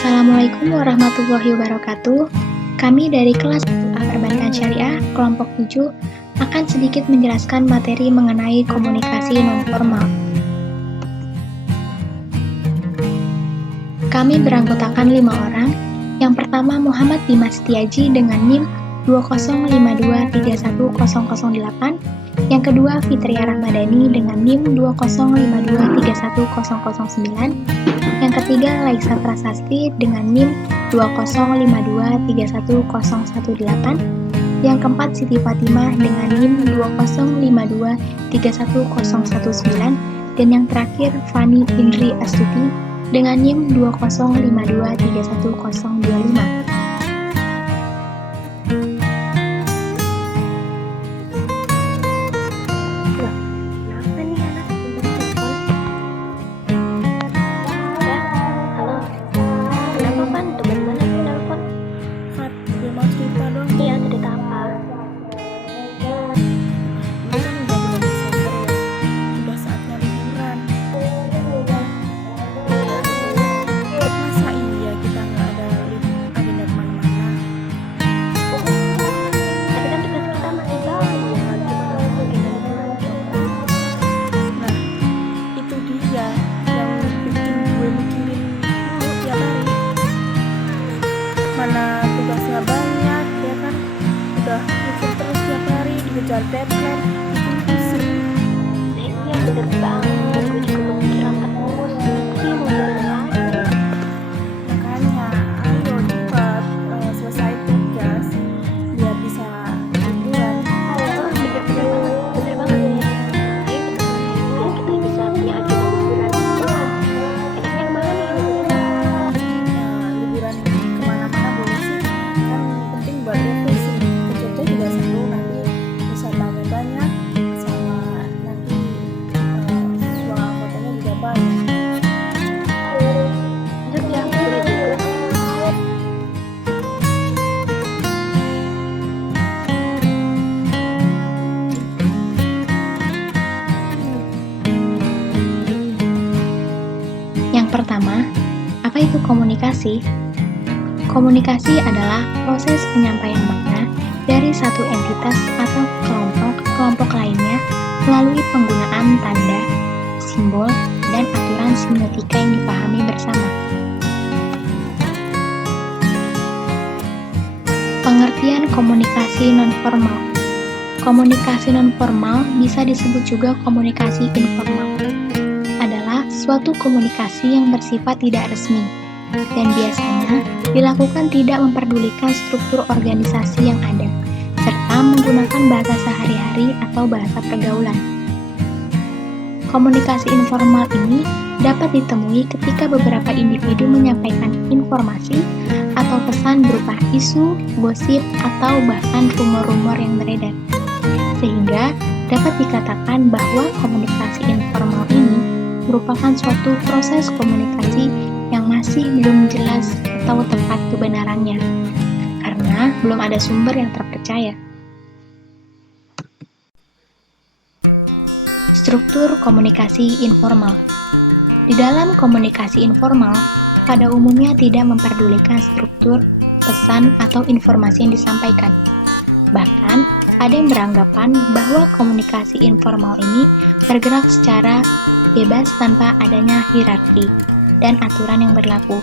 Assalamualaikum warahmatullahi wabarakatuh. Kami dari kelas 1A Perbankan Syariah, kelompok 7, akan sedikit menjelaskan materi mengenai komunikasi nonformal. Kami beranggotakan 5 orang. Yang pertama Muhammad Dimas Setiaji dengan NIM 205231008. Yang kedua Fitria Rahmadani dengan NIM 205231009. Yang ketiga Laisa Prasasti dengan NIM 205231018. Yang keempat Siti Fatimah dengan NIM 205231019. Dan yang terakhir Fani Indri Astuti dengan NIM 205231025. Mana tugasnya banyak, ya kan? Udah mikir terus tiap hari, dikejar deadline, bikin pusing. Iya bener banget, gue juga kepikiran terus. Tapi mau jalan lagi. Makanya, ayo cepat selesai tugas biar bisa liburan. Bener banget ya. Ayo kita selesai biar kita bisa punya agenda liburan. Enaknya kemana nih liburan? Liburan kemana-mana boleh sih, kan penting buat refreshing. Ke Jogja juga seru, nanti wisatanya banyak, sama nanti suara fotonya juga banyak. Jogja boleh juga. Yang pertama, apa itu komunikasi? Komunikasi adalah proses penyampaian makna dari satu entitas atau kelompok lainnya melalui penggunaan tanda, simbol, dan aturan semiotika yang dipahami bersama. Pengertian komunikasi nonformal. Komunikasi nonformal bisa disebut juga komunikasi informal. Adalah suatu komunikasi yang bersifat tidak resmi dan biasanya dilakukan tidak memperdulikan struktur organisasi yang ada, serta menggunakan bahasa sehari-hari atau bahasa pergaulan. Komunikasi informal ini dapat ditemui ketika beberapa individu menyampaikan informasi atau pesan berupa isu, gosip, atau bahkan rumor-rumor yang beredar. Sehingga dapat dikatakan bahwa komunikasi informal ini merupakan suatu proses komunikasi yang masih belum jelas atau tepat kebenarannya, karena belum ada sumber yang terpercaya. Struktur komunikasi informal. Di dalam komunikasi informal, pada umumnya tidak memperdulikan struktur, pesan, atau informasi yang disampaikan. Bahkan, ada yang beranggapan bahwa komunikasi informal ini bergerak secara bebas tanpa adanya hierarki dan aturan yang berlaku.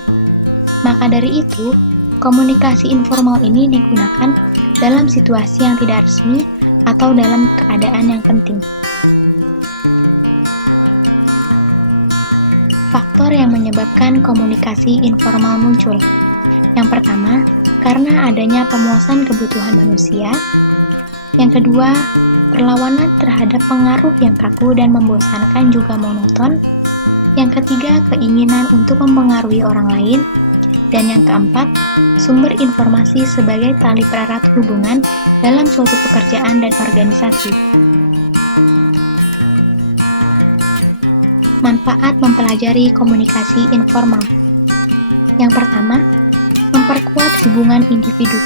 Maka dari itu, komunikasi informal ini digunakan dalam situasi yang tidak resmi atau dalam keadaan yang penting. Faktor yang menyebabkan komunikasi informal muncul. Yang pertama, karena adanya pemuasan kebutuhan manusia. Yang kedua, perlawanan terhadap pengaruh yang kaku dan membosankan juga monoton. Yang ketiga, keinginan untuk mempengaruhi orang lain. Dan yang keempat, sumber informasi sebagai tali pererat hubungan dalam suatu pekerjaan dan organisasi. Manfaat mempelajari komunikasi informal. Yang pertama, memperkuat hubungan individu.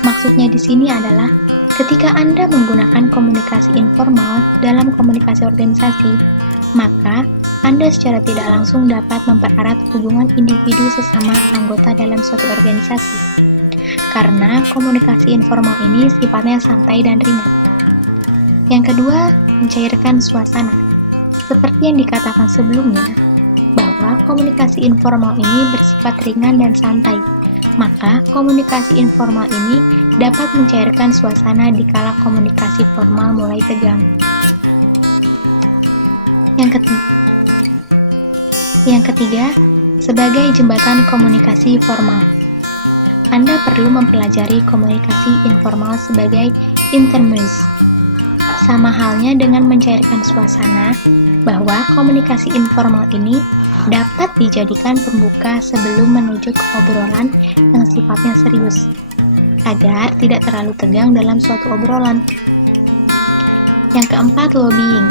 Maksudnya di sini adalah ketika Anda menggunakan komunikasi informal dalam komunikasi organisasi, maka Anda secara tidak langsung dapat mempererat hubungan individu sesama anggota dalam suatu organisasi. Karena komunikasi informal ini sifatnya santai dan ringan. Yang kedua, mencairkan suasana. Seperti yang dikatakan sebelumnya, bahwa komunikasi informal ini bersifat ringan dan santai. Maka, komunikasi informal ini dapat mencairkan suasana dikala komunikasi formal mulai tegang. Yang ketiga, sebagai jembatan komunikasi formal. Anda perlu mempelajari komunikasi informal sebagai intermezzo. Sama halnya dengan mencairkan suasana, bahwa komunikasi informal ini dapat dijadikan pembuka sebelum menuju ke obrolan yang sifatnya serius, agar tidak terlalu tegang dalam suatu obrolan. Yang keempat, lobbying.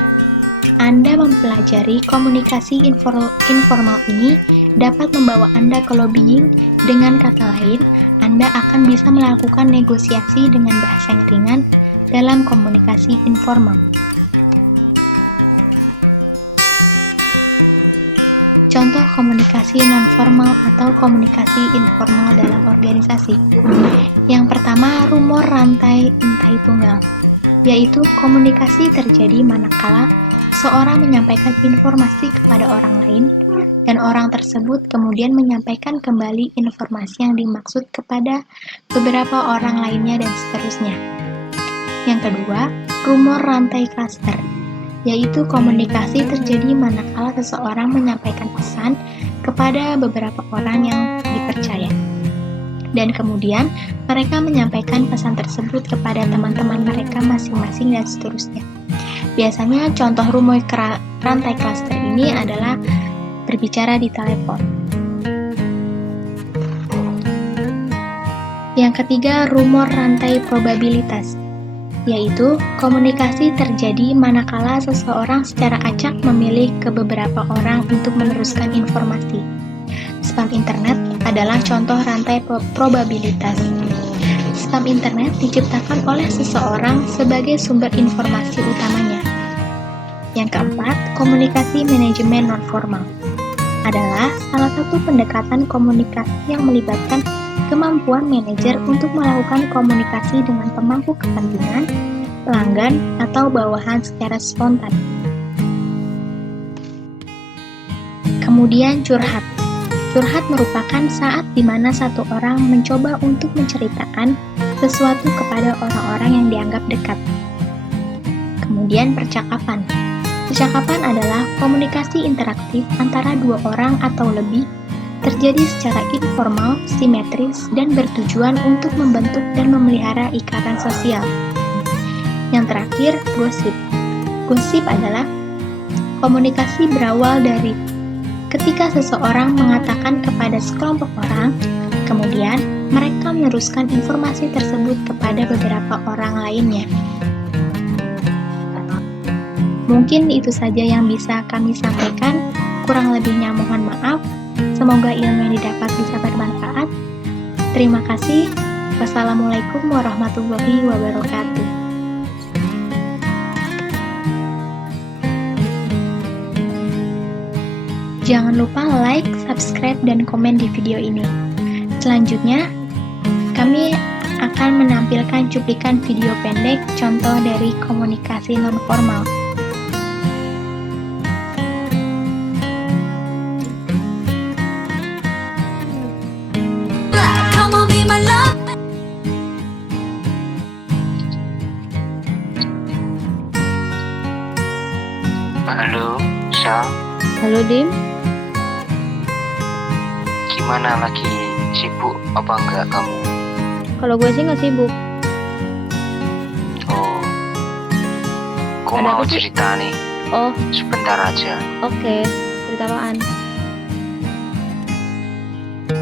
Anda mempelajari komunikasi informal ini dapat membawa Anda ke lobbying. Dengan kata lain, Anda akan bisa melakukan negosiasi dengan bahasa yang ringan dalam komunikasi informal. Contoh komunikasi nonformal atau komunikasi informal dalam organisasi. Yang pertama, rumor rantai intai tunggal, yaitu komunikasi terjadi manakala seorang menyampaikan informasi kepada orang lain dan orang tersebut kemudian menyampaikan kembali informasi yang dimaksud kepada beberapa orang lainnya dan seterusnya. Yang kedua, rumor rantai klaster, yaitu komunikasi terjadi manakala seseorang menyampaikan pesan kepada beberapa orang yang dipercaya. Dan kemudian mereka menyampaikan pesan tersebut kepada teman-teman mereka masing-masing dan seterusnya. Biasanya contoh rumor rantai klaster ini adalah berbicara di telepon. Yang ketiga, rumor rantai probabilitas, yaitu komunikasi terjadi manakala seseorang secara acak memilih ke beberapa orang untuk meneruskan informasi. Spam internet adalah contoh rantai probabilitas. Spam internet diciptakan oleh seseorang sebagai sumber informasi utamanya. Yang keempat, komunikasi manajemen nonformal adalah salah satu pendekatan komunikasi yang melibatkan kemampuan manajer untuk melakukan komunikasi dengan pemangku kepentingan, pelanggan, atau bawahan secara spontan. Kemudian curhat. Curhat merupakan saat di mana satu orang mencoba untuk menceritakan sesuatu kepada orang-orang yang dianggap dekat. Kemudian percakapan. Percakapan adalah komunikasi interaktif antara dua orang atau lebih, terjadi secara informal, simetris, dan bertujuan untuk membentuk dan memelihara ikatan sosial. Yang terakhir, gosip. Gosip adalah komunikasi berawal dari ketika seseorang mengatakan kepada sekelompok orang, kemudian mereka meneruskan informasi tersebut kepada beberapa orang lainnya. Mungkin itu saja yang bisa kami sampaikan, kurang lebihnya mohon maaf. Semoga ilmu yang didapat bisa bermanfaat. Terima kasih. Wassalamualaikum warahmatullahi wabarakatuh. Jangan lupa like, subscribe, dan komen di video ini. Selanjutnya, kami akan menampilkan cuplikan video pendek contoh dari komunikasi nonformal. Halo, Sal. Halo Dim, Gimana lagi? Sibuk apa enggak kamu? kalau gue sih nggak sibuk. Oh, aku Ada mau apa sih? cerita nih, Oh, sebentar aja. oke. Cerita apaan?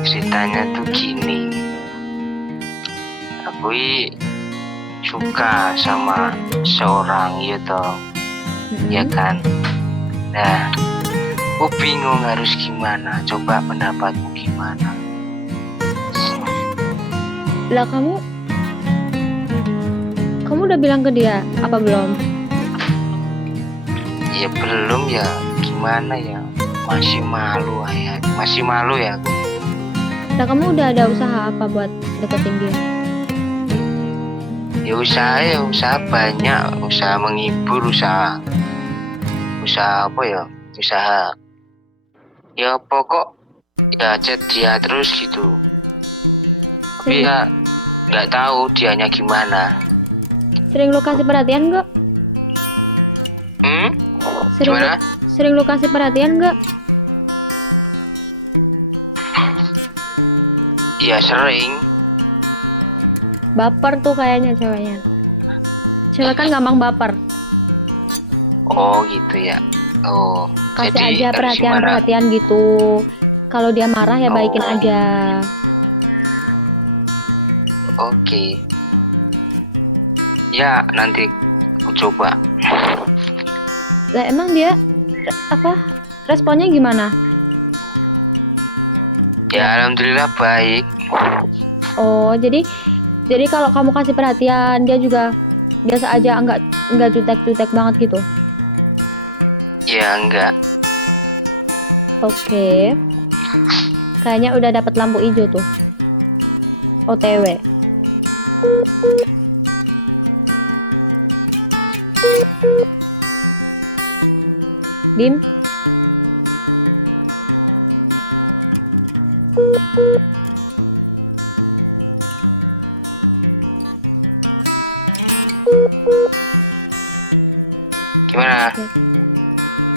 Ceritanya tuh gini. Aku suka sama seorang gitu, ya kan? Nah, aku bingung harus gimana. Coba pendapatmu gimana? Lah kamu udah bilang ke dia apa belum? Ya belum ya. gimana ya? Masih malu ya. Masih malu ya aku. Nah, kamu udah ada usaha apa buat deketin dia? Ya usaha banyak, usaha menghibur, usaha apa ya? Usaha ya pokok ya chat dia terus gitu. Tapi Sering, ya nggak tahu dianya gimana. sering lu kasih perhatian nggak? Sering, Gimana? sering lu kasih perhatian nggak? Iya sering. Baper tuh kayaknya ceweknya. Cewek kan gampang baper. Oh gitu ya. Oh. Kasih Jadi aja harus gimana? perhatian-perhatian gitu. Kalau dia marah ya baikin Oh. aja. Oke. Ya nanti aku coba. Lah emang dia apa? Responnya gimana? Ya alhamdulillah baik. Oh, jadi kalau kamu kasih perhatian, dia juga biasa aja, enggak jutek-jutek banget gitu. Ya enggak. Oke. Kayaknya udah dapat lampu hijau tuh. OTW. Dim. Gimana?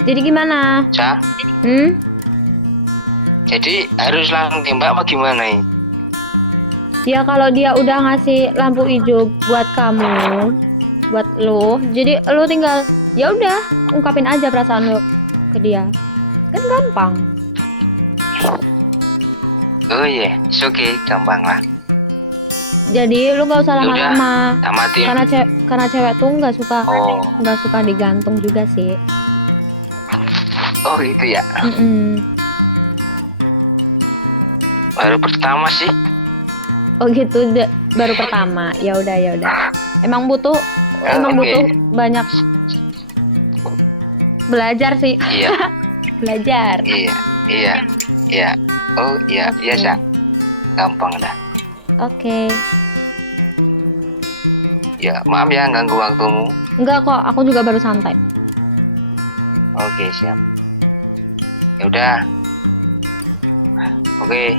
Jadi gimana? Cah? Jadi harus langsung tembak apa gimana ini? Ya kalau dia udah ngasih lampu hijau buat kamu, buat lo, jadi lo tinggal ya udah ungkapin aja perasaan lo ke dia. Kan gampang. Oh iya, it's okay, gampang lah. Jadi lu nggak usah lama-lama. Tamatin. Karena cewek tuh nggak Oh, suka digantung juga sih. oh gitu ya. Baru pertama sih. Oh gitu, baru pertama. Ya udah. Emang butuh Oke. banyak belajar sih. Iya, Belajar. iya. Oh iya, Oke. iya Cah. Gampang dah. Oke. Ya, maaf ya ganggu waktumu. Enggak kok, aku juga baru santai. Oke, siap. Ya udah. Oke,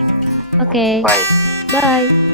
Oke. bye. Bye.